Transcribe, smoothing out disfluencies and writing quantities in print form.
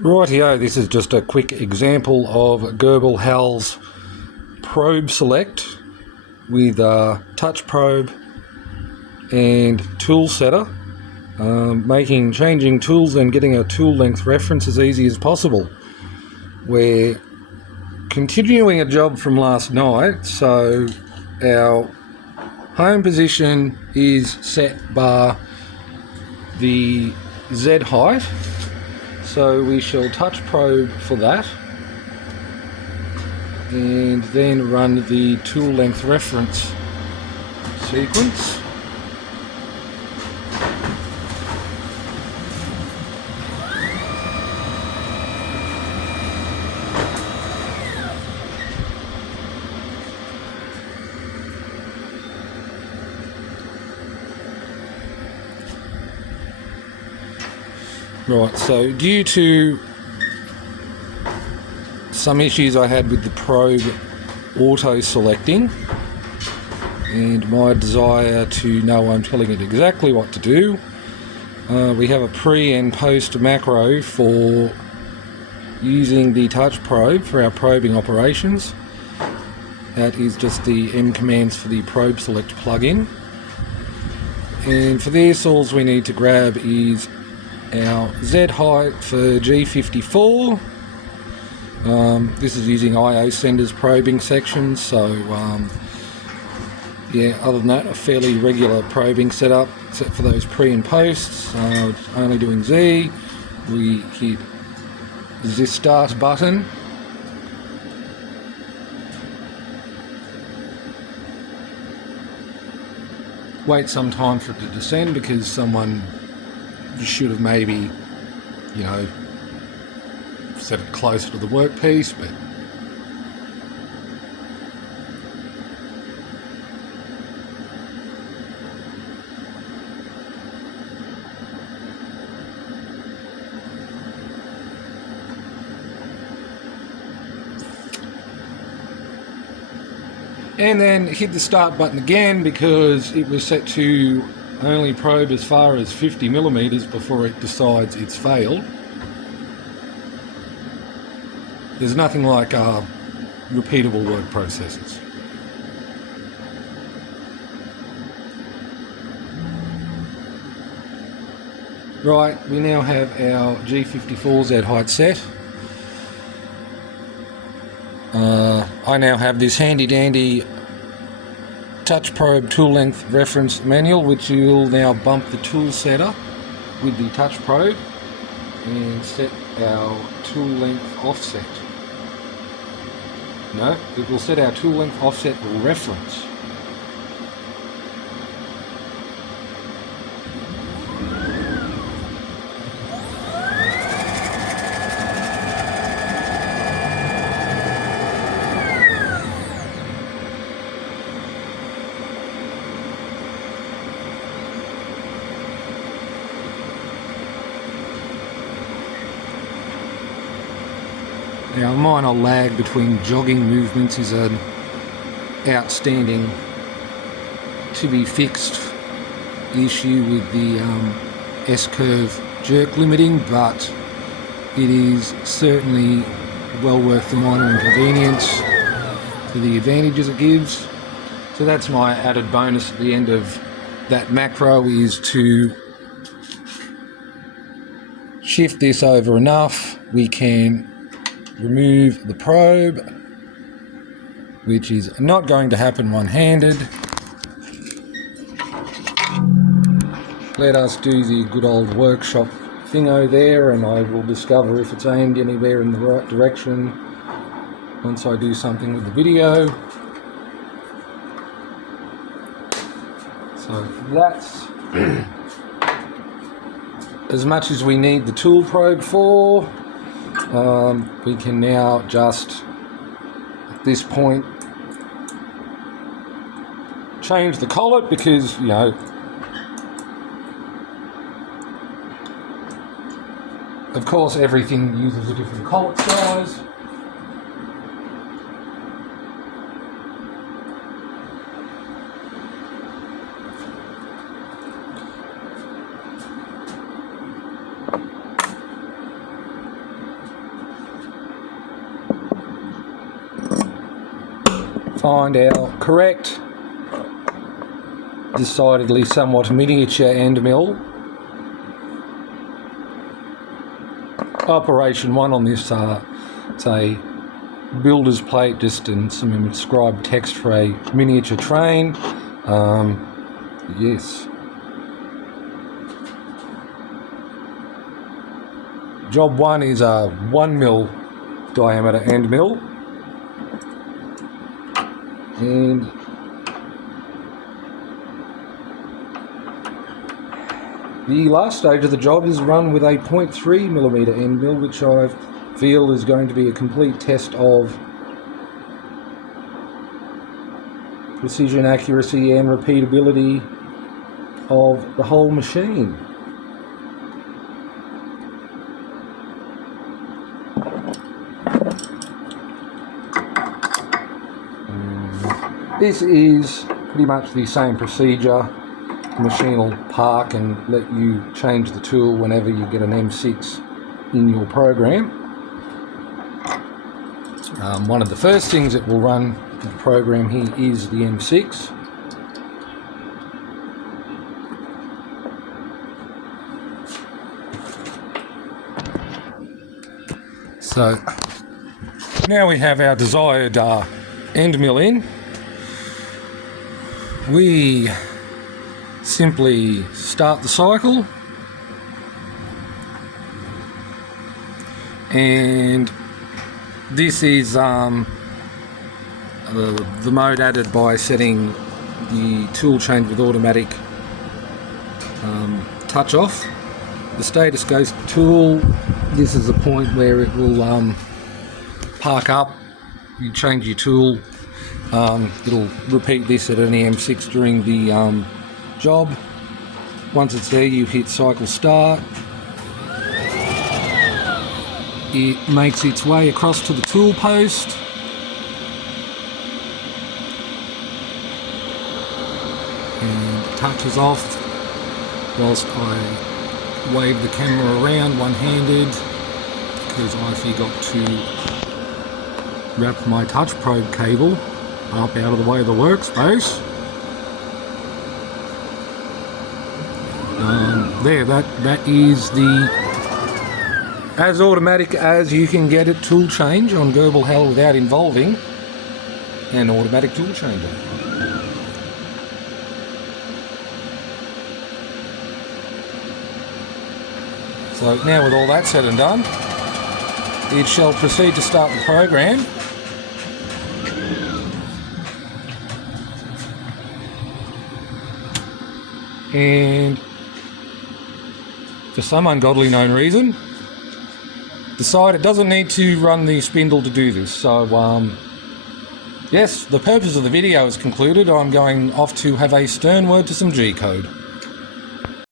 Rightio, this is just a quick example of grblHAL's probe select with touch probe and Toolsetter, changing tools and getting a tool length reference as easy as possible. We're continuing a job from last night, so our home position is set bar the Z height. So we shall touch probe for that and then run the tool length reference sequence. Right, so due to some issues I had with the probe auto-selecting and my desire to know I'm telling it exactly what to do, we have a pre and post macro for using the touch probe for our probing operations. That is just the M commands for the probe select plugin. And for this, all we need to grab is our Z height for G54. This is using IO senders probing sections, so yeah, other than that, a fairly regular probing setup, except for those pre and posts. Only doing Z. We hit the start button. Wait some time for it to descend because someone should have maybe, set it closer to the workpiece, but and then hit the start button again because it was set to only probe as far as 50 millimeters before it decides it's failed. There's nothing like repeatable work processes. Right, we now have our G54 Z height set. I now have this handy dandy touch probe tool length reference manual, which will now bump the tool setter with the touch probe and set our tool length offset. No, it will set our tool length offset reference. Now, a minor lag between jogging movements is an outstanding to be fixed issue with the S-curve jerk limiting, but it is certainly well worth the minor inconvenience for the advantages it gives. So that's my added bonus at the end of that macro, is to shift this over enough we can remove the probe, which is not going to happen one-handed. Let us do the good old workshop thingo there, and I will discover if it's aimed anywhere in the right direction once I do something with the video. So that's as much as we need the tool probe for. We can now just, at this point, change the collet because, of course, everything uses a different collet size. find our correct, decidedly somewhat miniature end mill. Operation 1 on this, it's a builder's plate, just in some inscribed text for a miniature train. Yes. Job 1 is a 1 mil diameter end mill, and the last stage of the job is run with a 0.3 millimeter end mill, which I feel is going to be a complete test of precision, accuracy and repeatability of the whole machine. This is pretty much the same procedure. The machine will park and let you change the tool whenever you get an M6 in your program. One of the first things that will run the program here is the M6. So now we have our desired end mill in. We simply start the cycle, and this is the mode added by setting the tool change with automatic touch off. The status goes to tool. This is the point where it will park up. You change your tool. It'll repeat this at any M6 during the job. Once it's there, you hit cycle start. It makes its way across to the tool post. And touches off whilst I wave the camera around one-handed, because I forgot to wrap my touch probe cable up out of the way of the workspace. There, that is the as automatic as you can get it tool change on grblHAL without involving an automatic tool changer. So now with all that said and done, it shall proceed to start the program. And for some ungodly known reason, decide it doesn't need to run the spindle to do this. So yes, the purpose of the video is concluded. I'm going off to have a stern word to some G-code.